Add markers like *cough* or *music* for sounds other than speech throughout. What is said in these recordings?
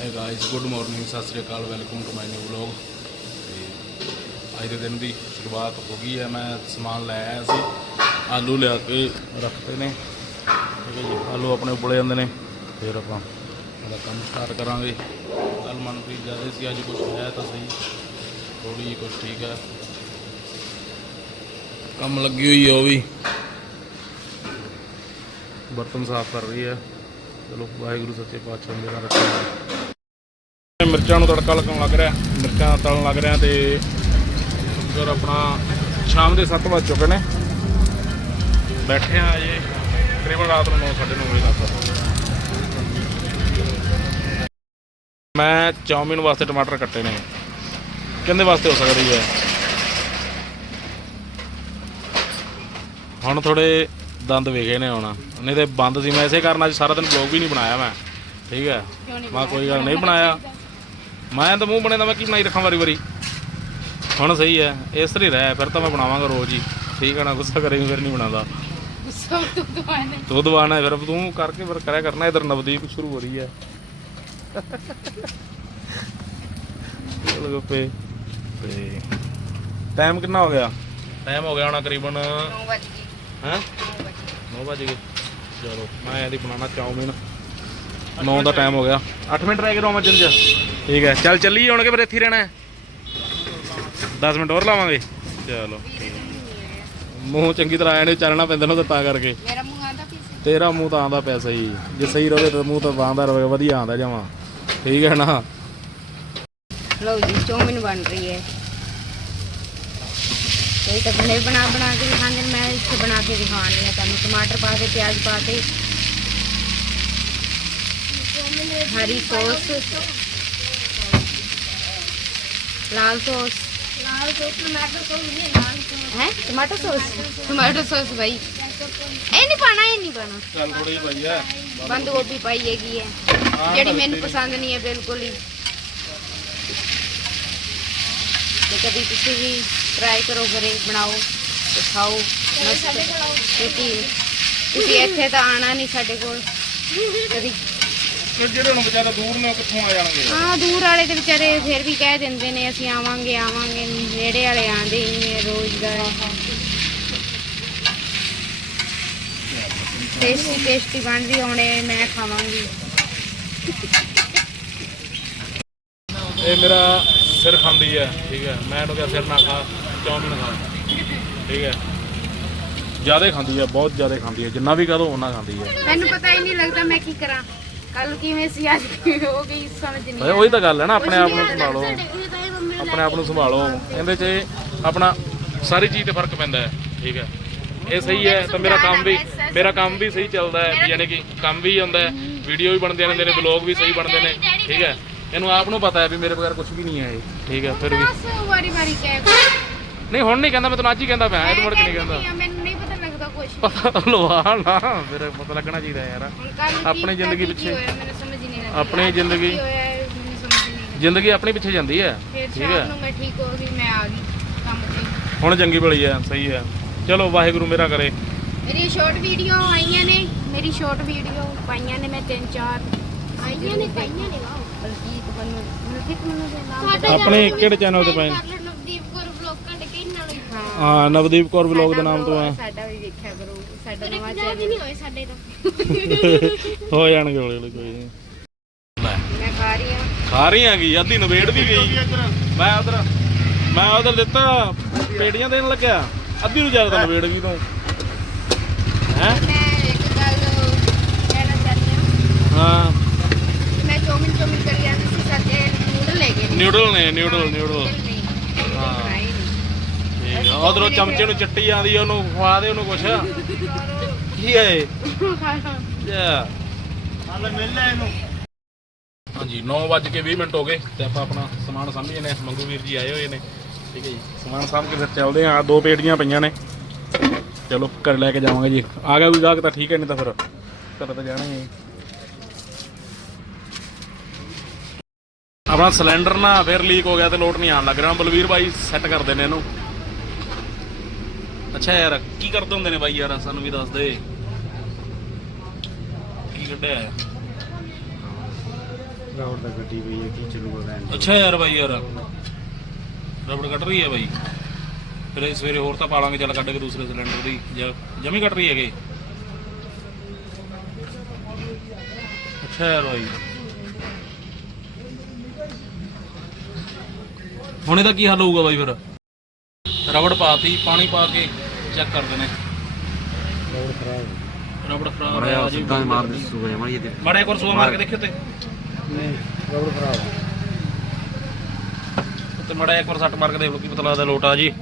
ਹੈ guys good morning ਸਤਿ ਸ੍ਰੀ ਅਕਾਲ welcome to my new vlog ਤੇ ਅੱਜ ਦੇ ਦਿਨ ਦੀ ਸ਼ੁਰੂਆਤ ਹੋ ਗਈ ਹੈ, ਮੈਂ ਸਮਾਨ ਲੈ ਆਇਆ ਸੀ, ਆਲੂ ਲਿਆ ਕੇ ਰੱਖਤੇ ਨੇ। ਠੀਕ ਹੈ ਜੀ, ਆਲੂ ਆਪਣੇ ਉਬਲੇ ਜਾਂਦੇ ਨੇ, ਫਿਰ ਆਪਾਂ ਉਹਦਾ ਕੰਮ ਸਟਾਰਟ ਕਰਾਂਗੇ। ਕੱਲ ਮਨਪ੍ਰੀਤ ਜ਼ਿਆਦਾ ਸੀ, ਅੱਜ ਕੁਝ ਹੈ ਤਾਂ ਸਹੀ ਥੋੜੀ ਜਿਹੀ ਕੁਝ ਠੀਕ ਹੈ। ਕੰਮ ਲੱਗੀ ਹੋਈ ਹੈ ਉਹ ਵੀ। ਬਰਤਨ ਸਾਫ਼ ਕਰ ਰਹੀ ਹੈ। ਚਲੋ, ਵਾਹਿਗੁਰੂ ਸੱਚੇ ਪਾਤਸ਼ਾਹ ਮੇਰਾ ਰੱਖਿਆ ਮਿਰਚਾਂ ਨੂੰ ਤੜਕਾ ਲੱਗਣ ਲੱਗ ਰਿਹਾ, ਮਿਰਚਾਂ ਤਲਣ ਲੱਗ ਰਿਹਾ ਤੇ ਫਿਰ ਆਪਣਾ ਸ਼ਾਮ ਦੇ 7 ਵਜ ਚੁੱਕੇ ਨੇ। ਬੈਠੇ ਆ ਜੀ ਤਕਰੀਬਨ ਰਾਤ ਨੂੰ 9:30 ਵਜੇ ਤੱਕ। ਮੈਂ ਚਾਉਮੀਨ ਵਾਸਤੇ ਟਮਾਟਰ ਕੱਟੇ ਨੇ। ਕਿੰਨੇ ਵਾਸਤੇ ਹੋ ਸਕਦੀ ਹੈ? ਹੁਣ ਥੋੜੇ ਦੰਦ ਵਿਗੇ ਨੇ ਹੁਣ। ਨਹੀਂ ਤੇ ਬੰਦ ਸੀ, ਮੈਂ ਇਸੇ ਕਾਰਨ ਅੱਜ ਸਾਰਾ ਦਿਨ ਵਲੌਗ ਵੀ ਨਹੀਂ ਬਣਾਇਆ ਮੈਂ। ਠੀਕ ਹੈ? ਮੈਂ ਕੋਈ ਗੱਲ ਨਹੀਂ, ਬਣਾਇਆ। ਮੈਂ ਤਾਂ ਮੂੰਹ ਬਣੇ ਦਾ ਮੈਂ ਕੀ ਬਣਾਈ ਰੱਖਾਂ ਵਾਰੀ ਵਾਰੀ। ਹੁਣ ਸਹੀ ਹੈ ਇਸ ਤਰ੍ਹਾਂ ਹੀ ਰਹਿ ਫਿਰ ਤਾਂ ਮੈਂ ਬਣਾਵਾਂਗਾ ਰੋਜ਼ ਹੀ। ਠੀਕ ਹੈ ਨਾ ਗੁੱਸਾ ਕਰੇਂਗੇ ਫਿਰ ਨਹੀਂ ਬਣਾਉਂਦਾ। ਗੁੱਸਾ ਤੋਂ ਦੁਆਨੇ ਤੂੰ ਫਿਰ ਤੂੰ ਕਰਕੇ ਫਿਰ ਕਰਿਆ ਕਰਨਾ ਇਧਰ ਨਵਦੀਪ ਸ਼ੁਰੂ ਹੋ ਰਹੀ ਹੈ। ਚਲੋ ਗੱਪੇ ਤੇ ਟਾਈਮ ਕਿੰਨਾ ਹੋ ਗਿਆ? ਟਾਈਮ ਹੋ ਗਿਆ ਹੋਣਾ ਕਰੀਬਨ 9 ਵਜ ਹੈਂ? 9 ਵਜੇ 9 ਵਜੇ ਗਏ। ਚਲੋ ਮੈਂ ਇਹਦੀ ਬਣਾਉਣਾ ਚਾਉਮੀਨ। 9 ਦਾ ਟਾਈਮ ਹੋ ਗਿਆ। 8 ਮਿੰਟ ਰਹਿ ਗਏ ਰੋਮਾ ਚੰਜ ਠੀਕ ਹੈ। ਚੱਲ ਚੱਲੀਏ ਹੁਣ ਕਿ ਫਿਰ ਇੱਥੇ ਹੀ ਰਹਿਣਾ ਹੈ? 10 ਮਿੰਟ ਹੋਰ ਲਾਵਾਂਗੇ। ਚਲੋ। ਮੂੰਹ ਚੰਗੀ ਤਰ੍ਹਾਂ ਆਇਆ ਨੇ ਚੱਲਣਾ ਪੈਂਦਾ ਨਾ ਤਾਂ ਕਰਕੇ। ਮੇਰਾ ਮੂੰਹ ਆਂਦਾ ਪੀਸ ਤੇਰਾ ਮੂੰਹ ਤਾਂ ਆਂਦਾ ਪਿਆ ਸਹੀ। ਜੇ ਸਹੀ ਰਵੇ ਤਾਂ ਮੂੰਹ ਤਾਂ ਬਾਂਦਾ ਰਵੇ ਵਧੀਆ ਆਂਦਾ ਜਾਵਾਂ। ਠੀਕ ਹੈ ਨਾ? ਲਓ ਜੀ ਚੌਮਿਨ ਬਣ ਰਹੀ ਹੈ। ਕੋਈ ਤਾਂ ਬਣੇ ਬਣਾ ਬਣਾ ਕੇ ਨੇ, ਮੈਂ ਇੱਥੇ ਬਣਾ ਕੇ ਦਿਖਾਉਣੀ ਹੈ ਤੁਹਾਨੂੰ। ਟਮਾਟਰ ਪਾ ਕੇ ਪਿਆਜ਼ ਪਾ ਕੇ। ਹਰੀ ਸੌਸ ਲਾਲ ਸੌਸ ਲਾਲ ਸੌਸ ਟਮਾਟੋ ਸੌਸ ਨਹੀਂ ਲਾਲ ਸੌਸ ਹੈ ਟਮਾਟੋ ਸੌਸ ਟਮਾਟੋ ਸੌਸ ਭਾਈ ਇਹ ਨਹੀਂ ਪਾਣਾ ਇਹ ਨਹੀਂ ਪਾਣਾ ਚੱਲ ਥੋੜੀ ਜਿਹੀ ਭਾਈ ਹੈ ਬੰਦ ਗੋਭੀ ਪਾਈ ਹੈਗੀ ਹੈ ਜਿਹੜੀ ਮੈਨੂੰ ਪਸੰਦ ਨਹੀਂ ਹੈ ਬਿਲਕੁਲ ਹੀ ਤੇ ਕਦੀ ਤੁਸੀਂ ਵੀ ਟਰਾਈ ਕਰੋ ਘਰੇ ਬਣਾਓ ਤੇ ਖਾਓ ਮਸਤ ਕਿਉਂਕਿ ਤੁਸੀਂ ਇੱਥੇ ਤਾਂ ਆਣਾ ਨਹੀਂ ਸਾਡੇ ਕੋਲ ਕਦੀ ਫਿਰ ਜਿਹੜੇ ਹੁਣ ਵਿਚਾਰਾ ਦੂਰ ਨੇ ਉਹ ਕਿੱਥੋਂ ਆ ਜਾਣਗੇ? ਹਾਂ ਦੂਰ ਵਾਲੇ ਤੇ ਵਿਚਾਰੇ ਫਿਰ ਵੀ ਕਹਿ ਦਿੰਦੇ ਨੇ ਅਸੀਂ ਆਵਾਂਗੇ ਆਵਾਂਗੇ ਨੇੜੇ ਵਾਲੇ ਆਂਦੇ ਹੀ ਨੇ ਰੋਜ਼ ਦਾ। ਟੇਸਟੀ ਟੇਸਟੀ ਬਣ ਰਹੀ ਹੋਣੇ ਮੈਂ ਖਾਵਾਂਗੀ। ਇਹ ਮੇਰਾ ਸਿਰ ਖਾਂਦੀ ਹੈ ਠੀਕ ਹੈ। ਮੈਂ ਇਹਨੂੰ ਕਿਹਾ ਸਿਰ ਨਾ ਖਾ ਚੌਮਿਨ ਖਾ। ਠੀਕ ਹੈ। ਜ਼ਿਆਦਾ ਖਾਂਦੀ ਹੈ ਬਹੁਤ ਜ਼ਿਆਦਾ ਖਾਂਦੀ ਹੈ। ਜਿੰਨਾ ਵੀ ਕਹਦੋ ਉਹਨਾਂ ਖਾਂਦੀ ਹੈ। ਮੈਨੂੰ ਪਤਾ ਹੀ ਨਹੀਂ ਲੱਗਦਾ ਮੈਂ ਕੀ ਕਰਾਂ। ਕੱਲ ਕਿਵੇਂ ਸੀ ਅੱਜ ਕਿਵੇਂ ਹੋ ਗਈ ਸਮਝ ਨਹੀਂ ਓਏ ਉਹੀ ਤਾਂ ਗੱਲ ਹੈ ਨਾ ਆਪਣੇ ਆਪ ਨੂੰ ਸੰਭਾਲੋ। ਤਾਂ ਆਪਣੇ ਆਪ ਨੂੰ ਸੰਭਾਲੋ। ਇਹਦੇ 'ਚ ਆਪਣਾ ਸਾਰੀ ਚੀਜ਼ ਤੇ ਫ਼ਰਕ ਪੈਂਦਾ ਹੈ ਠੀਕ ਹੈ। ਇਹ ਸਹੀ ਹੈ ਤਾਂ ਮੇਰਾ ਕੰਮ ਵੀ ਮੇਰਾ ਕੰਮ ਵੀ ਸਹੀ ਚੱਲਦਾ ਹੈ ਯਾਨੀ ਕਿ ਕੰਮ ਵੀ ਹੁੰਦਾ ਹੈ ਵੀਡੀਓ ਵੀ ਬਣਦੀਆਂ ਰਹਿੰਦੇ ਨੇ ਵਲੌਗ ਵੀ ਸਹੀ ਬਣਦੇ ਨੇ ਠੀਕ ਹੈ। ਇਹਨੂੰ ਆਪ ਨੂੰ ਪਤਾ ਹੈ ਵੀ ਮੇਰੇ ਬਗੈਰ ਕੁਝ ਵੀ ਨਹੀਂ ਹੈ ਇਹ ਠੀਕ ਹੈ ਫਿਰ ਵੀ ਬਸ ਵਾਰੀ ਵਾਰੀ ਕਹਿ ਨਹੀਂ ਹੁਣ ਨਹੀਂ ਕਹਿੰਦਾ ਮੈਂ ਤੈਨੂੰ ਅੱਜ ਹੀ ਕਹਿੰਦਾ ਪਿਆ ਇਹ ਮੁੜ ਕੇ ਨਹੀਂ ਕਹਿੰਦਾ। ਪਤਾ ਲਵਾ ਨਾ ਫਿਰ ਪਤਾ ਲੱਗਣਾ ਚਾਹੀਦਾ ਯਾਰ। ਹੁਣ ਕੱਲ ਆਪਣੀ ਜ਼ਿੰਦਗੀ ਪਿੱਛੇ- ਮੈਨੂੰ ਸਮਝ ਹੀ ਨਹੀਂ ਲੱਗਦਾ। ਆਪਣੀ ਅੱਜ ਜ਼ਿੰਦਗੀ- ਕੀ ਹੋਇਆ ਹੈ, ਮੈਨੂੰ ਸਮਝ ਹੀ ਨਹੀਂ ਲੱਗਦਾ। ਜ਼ਿੰਦਗੀ ਆਪਣੀ ਪਿੱਛੇ ਜਾਂਦੀ ਹੈ। ਫਿਰ ਠੀਕ ਹੈ। ਸ਼ਾਮ ਨੂੰ ਮੈਂ ਠੀਕ ਹੋ ਗਈ ਮੈਂ ਆ ਗਈ ਕੰਮ ਤੇ। ਹੁਣ ਚੰਗੀ ਭਲੀ ਹੈ ਸਹੀ ਹੈ। ਚਲੋ ਵਾਹਿਗੁਰੂ ਮੇਰਾ ਕਰੇ। ਮੇਰੀ ਸ਼ਾਰਟ ਵੀਡੀਓ ਆਈਆਂ ਨੇ ਮੇਰੀ ਸ਼ਾਰਟ ਵੀਡੀਓ ਪਾਈਆਂ ਨੇ ਮੈਂ ਤਿੰਨ ਚਾਰ। ਆਈਆਂ ਨੇ ਪਾਈਆਂ ਨੇ। ਵਾਓ ਬਲਜੀਤ ਬਨੂ ਮਲਕਿਤ ਮਨੂ ਦੇ ਨਾਮ ਸਾਡਾ ਆਪਣੇ ਕਿਹੜੇ ਚੈਨਲ ਤੇ ਪਾਏ? ਨਵਦੀਪ ਕੌਰ ਵਲੌਗ ਕੱਢ ਕੇ ਇਹਨਾਂ ਨੂੰ ਹਾਂ। ਹਾਂ ਨਵਦੀਪ ਕੌਰ ਵਲੌਗ ਦੇ ਨਾਮ ਤੋਂ ਆ ਸਾਡਾ ਵੀ ਵੇਖਿਆ ਕਰੋ ਸਾਡਾ ਤੇਰੇ ਨਵਾਂ ਪੰਜਾਹ ਵੀ ਚੈਨਲ ਨਹੀਂ ਹੋਏ ਸਾਡੇ ਤੋਂ। *laughs* ਹੋ ਜਾਣਗੇ ਹੌਲੀ ਹੌਲੀ ਕੋਈ ਨਹੀਂ। ਮੈਂ ਖਾ ਰਹੀ ਹਾਂ। ਖਾ ਰਹੀ ਹੈਗੀ ਅੱਧੀ ਨਵੇੜ ਵੀ। ਗਈ ਮੈਂ ਉਧਰ ਮੈਂ ਉਧਰ ਦਿੱਤਾ ਪੇੜੀਆਂ ਦੇਣ ਲੱਗਿਆ। ਅੱਧੀ ਨੂੰ ਜ਼ਿਆਦਾ ਤਾਂ ਨਵੇੜ ਗਈ ਤੂੰ। ਹੈ? ਮੈਂ ਇੱਕ ਗੱਲ ਕਹਿਣਾ ਚਾਹੁੰਦੀ ਹਾਂ। ਹਾਂ। ਮੈਂ ਚੌਮਿਨ ਚੌਮਿਨ ਕਰੀ ਜਾਂਦੀ ਸੀ ਸਾਡੇ ਨੂਡਲ ਲੈ ਗਏ ਨੇ ਨਿਊਡਲ ਨੇ ਨਿਊਡਲ ਨਿਊਡਲ। ਨਹੀਂ। ਹਾਂ। ਬਣਾਏ ਨਹੀਂ ਠੀਕ ਆ ਉਧਰੋਂ ਚਮਚੇ ਨੂੰ ਚੱਟੀ ਆਂਦੀ ਉਹਨੂੰ ਖਵਾ ਦੇ, ਉਹਨੂੰ ਕੁਛ। ਕੀ ਹੈ ਇਹ? ਯਾ ਹਾਂਜੀ 9:20 ਮਿੰਟ ਹੋ ਗਏ ਤੇ ਆਪਾਂ ਆਪਣਾ ਸਮਾਨ ਸਾਂਭੀਏ ਨੇ ਮੰਗੂ ਵੀਰ ਜੀ ਆਏ ਹੋਏ ਨੇ। ਠੀਕ ਹੈ ਜੀ, ਸਮਾਨ ਸਾਂਭ ਕੇ ਫਿਰ ਚੱਲਦੇ ਆ ਦੋ ਪੇਟੀਆਂ ਪਈਆਂ ਨੇ। ਚਲੋ, ਘਰ ਲੈ ਕੇ ਜਾਵਾਂਗੇ ਜੀ। ਆ ਗਿਆ ਕੋਈ ਗਾਹਕ ਤਾਂ ਠੀਕ ਹੈ, ਨਹੀਂ ਤਾਂ ਫਿਰ ਘਰ ਤਾਂ ਜਾਣਾ ਹੀ ਆਪਣਾ ਸਿਲੰਡਰ ਨਾ ਫਿਰ ਲੀਕ ਹੋ ਗਿਆ ਤੇ ਲੋਟ ਨਹੀਂ ਆਣ ਲੱਗ ਰਿਹਾ। ਬਲਵੀਰ ਭਾਈ ਸੈੱਟ ਕਰਦੇ ਨੇ ਇਹਨੂੰ। ਅੱਛਾ ਯਾਰ ਕੀ ਕਰਦੇ ਹੁੰਦੇ ਨੇ ਬਾਈ ਯਾਰ? ਸਾਨੂੰ ਵੀ ਦੱਸ ਦੇ। ਕੀ ਕੱਢਿਆ ਹੈ? ਰੌੜ ਦਾ ਗੱਡੀ ਪਈ ਹੈ ਕੀ ਚੱਲੂਗਾ ਲੈਣ ਅੱਛਾ ਯਾਰ ਬਾਈ ਯਾਰ ਰਬੜ ਕੱਟ ਰਹੀ ਹੈ ਬਾਈ। ਫਿਰ ਇਹ ਸਵੇਰੇ ਹੋਰ ਤਾਂ ਪਾਲਾਂਗੇ ਚੱਲ ਕੱਢ ਕੇ ਦੂਸਰੇ ਸਿਲੰਡਰ ਦੀ। ਜਾਂ ਜਮੀ ਕੱਟ ਰਹੀ ਹੈਗੇ? ਅੱਛਾ ਯਾਰ ਬਾਈ। ਹੁਣ ਇਹਦਾ ਕੀ ਹੱਲ ਹੋਊਗਾ ਬਾਈ ਫਿਰ? ਰਬੜ ਪਾਤੀ ਪਾਣੀ ਪਾ ਕੇ। ਚੈੱਕ ਕਰਦੇ ਨੇ। ਰੌੜ ਖਰਾਬ ਰਬੜ ਖਰਾਬ ਹੈ ਜੀ ਮਾਰ ਦੇ ਸੂਗਾ ਜਮਾ ਇਹ ਮਾੜਾ ਇੱਕ ਵਾਰ ਸੂਆ ਮਾਰ ਕੇ ਦੇਖਿਓ ਤੇ। ਨਹੀਂ ਰੌੜ ਖਰਾਬ ਹੈ। ਤੇ ਮੜਾ ਇੱਕ ਵਾਰ ਸੱਟ ਮਾਰ ਕੇ ਦੇਖ ਲਓ ਕੀ ਪਤਾ ਲੱਗਦਾ ਲੋਟ ਆ ਜੀ।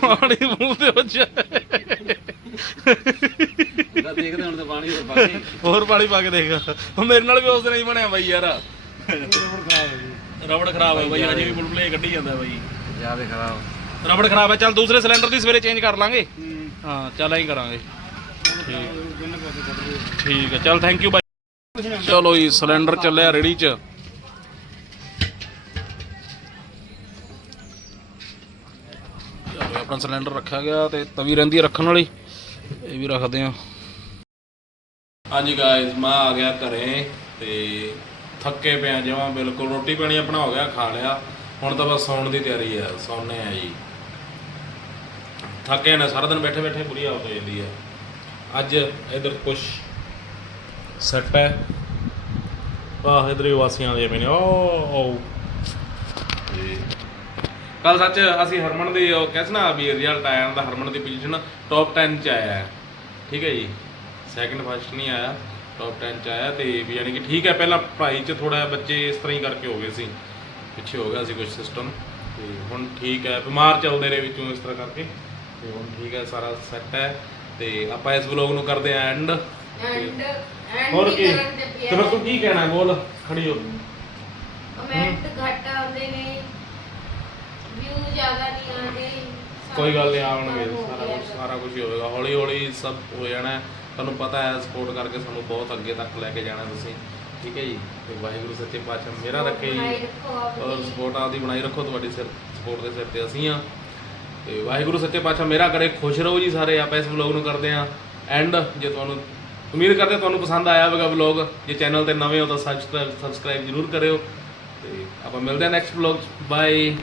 ਪਾਣੀ ਮੂੰਹ ਤੇ ਹੋ ਜਾ ਦੇਖਦੇ ਹੁਣ ਤੇ ਪਾਣੀ ਹੋਰ ਪਾ ਕੇ। ਹੋਰ ਪਾਣੀ ਪਾ ਕੇ ਦੇਖ। ਉਹ ਮੇਰੇ ਨਾਲ ਵੀ ਉਸ ਦਿਨ ਹੀ ਬਣਿਆ ਬਾਈ ਯਾਰ। ਹੈ ਰਬੜ ਖਰਾਬ ਹੈ ਬਾਈ ਅਜੇ ਵੀ ਬੁਲਬੁਲੇ ਕੱਢੀ ਜਾਂਦਾ ਬਾਈ। ਜ਼ਿਆਦਾ ਖਰਾਬ। ਰਬੜ ਖਰਾਬ ਹੈ ਚੱਲ ਦੂਸਰੇ ਸਿਲੰਡਰ ਦੀ ਸਵੇਰੇ ਚੇਂਜ ਕਰ ਲਾਂਗੇ। ਹਾਂ। ਚੱਲ ਐਂ ਕਰਾਂਗੇ। ਠੀਕ। ਹੈ ਚੱਲ ਥੈਂਕ ਯੂ ਬਾਈ। ਚਲੋ ਜੀ ਸਿਲੰਡਰ ਚੱਲਿਆ ਰੇੜੀ 'ਚ। ਆਪਣਾ ਸਿਲੰਡਰ ਰੱਖਿਆ ਗਿਆ ਤੇ ਤਵੀ ਰਹਿੰਦੀ ਹੈ ਰੱਖਣ ਵਾਲੀ। ਇਹ ਵੀ ਰੱਖਦੇ ਆ ਹਾਂਜੀ ਗਾਇਜ਼ ਮੈਂ ਆ ਗਿਆ ਘਰੇ ਤੇ ਥੱਕੇ ਪਿਆ ਜਮਾਂ ਬਿਲਕੁਲ ਰੋਟੀ ਪਾਣੀ ਆਪਣਾ ਹੋ ਗਿਆ, ਖਾ ਲਿਆ। ਹੁਣ ਤਾਂ ਬਸ ਸੌਣ ਦੀ ਤਿਆਰੀ ਆ ਸੌਣੇ ਆ ਜੀ। ਥੱਕੇ ਨਾ, ਸਾਰਾ ਦਿਨ ਬੈਠੇ ਬੈਠੇ ਬੁਰੀ ਹਾਲਤ ਹੋ ਜਾਂਦੀ ਆ। ਅੱਜ ਇਧਰ ਕੁਛ ਸੈੱਟ ਹੈ। ਆਹ, ਇਧਰ ਹੀ ਵਾਸੀਆਂ ਦੇ ਮੈਨੇ ਓ ਓ। ਕੱਲ ਸੱਚ ਅਸੀਂ ਹਰਮਨ ਦੀ, ਉਹ ਕਹਿੰਦੇ ਨਾ, ਵੀ ਰਿਜ਼ਲਟ ਆਇਆ ਉਹਦਾ ਹਰਮਨ ਦੀ ਪੋਜੀਸ਼ਨ ਟੌਪ 10 ਚ ਆਇਆ। ਹੈ ਠੀਕ ਹੈ ਜੀ। ਸੈਕਿੰਡ ਫਸਟ ਨਹੀਂ ਆਇਆ। ਟੌਪ 10 ਚ ਆਇਆ ਤੇ ਵੀ ਯਾਨੀ ਕਿ ਠੀਕ ਹੈ ਪਹਿਲਾਂ ਪੜ੍ਹਾਈ ਚ ਥੋੜਾ ਬੱਚੇ ਇਸ ਤਰ੍ਹਾਂ ਹੀ ਕਰਕੇ ਹੋ ਗਏ ਸੀ। ਪਿੱਛੇ ਹੋ ਗਿਆ ਸੀ ਕੁਝ ਸਿਸਟਮ ਤੇ ਹੁਣ ਠੀਕ ਹੈ ਬਿਮਾਰ ਚੱਲਦੇ ਰਹੇ ਵਿੱਚੋਂ ਇਸ ਤਰ੍ਹਾਂ ਕਰਕੇ ਤੇ ਹੁਣ ਠੀਕ ਹੈ ਸਾਰਾ ਸੈੱਟ ਹੈ ਤੇ ਆਪਾਂ ਇਸ ਵਲੌਗ ਨੂੰ ਕਰਦੇ ਆਂ ਐਂਡ ਹੋਰ ਕੀ? ਤੇ ਫਿਰ ਤੂੰ ਕੀ ਕਹਿਣਾ ਬੋਲ ਖੜੀ ਹੋ। ਕਮੈਂਟ ਘੱਟ ਆਉਂਦੇ ਨੇ ਵਿਊ ਜ਼ਿਆਦਾ ਨਹੀਂ ਆਉਂਦੇ। ਕੋਈ ਗੱਲ ਨਹੀਂ ਆਉਣਗੇ ਸਾਰਾ ਕੁਝ ਸਾਰਾ ਕੁਝ ਹੋਵੇਗਾ। ਹੌਲੀ ਹੌਲੀ ਸਭ ਹੋ ਜਾਣਾ। ਹੈ। ਤੁਹਾਨੂੰ ਪਤਾ ਹੈ ਸਪੋਰਟ ਕਰਕੇ ਸਾਨੂੰ ਬਹੁਤ ਅੱਗੇ ਤੱਕ ਲੈ ਕੇ ਜਾਣਾ ਤੁਸੀਂ। ਠੀਕ ਹੈ ਜੀ? ਤੇ ਵਾਹਿਗੁਰੂ ਸੱਚੇ ਪਾਤਸ਼ਾਹ ਮੇਰਾ ਰੱਖੇ ਜੀ। ਔਰ ਸਪੋਰਟ ਆਪਦੀ ਬਣਾਈ ਰੱਖੋ ਤੁਹਾਡੀ ਸਿਰ ਸਪੋਰਟ ਦੇ ਸਿਰ ਤੇ ਅਸੀਂ ਆ ਤੇ ਵਾਹਿਗੁਰੂ ਸੱਚੇ ਪਾਤਸ਼ਾਹ ਮੇਰਾ ਕਰੇ ਖੁਸ਼ ਰਹੋ ਜੀ ਸਾਰੇ ਆਪਾਂ ਇਸ ਵਲੌਗ ਨੂੰ ਕਰਦੇ ਆ ਐਂਡ ਜੇ ਤੁਹਾਨੂੰ ਉਮੀਦ ਕਰਦੇ ਤੁਹਾਨੂੰ ਪਸੰਦ ਆਇਆ ਹੋਵੇਗਾ ਵਲੌਗ ਜੇ ਚੈਨਲ ਤੇ ਨਵੇਂ ਹੋ ਤਾਂ ਸਬਸਕ੍ਰਾਈਬ ਸਬਸਕ੍ਰਾਈਬ ਜ਼ਰੂਰ ਕਰਿਓ। ਤੇ ਆਪਾਂ ਮਿਲਦੇ ਹਾਂ ਨੈਕਸਟ ਵਲੌਗ ਬਾਏ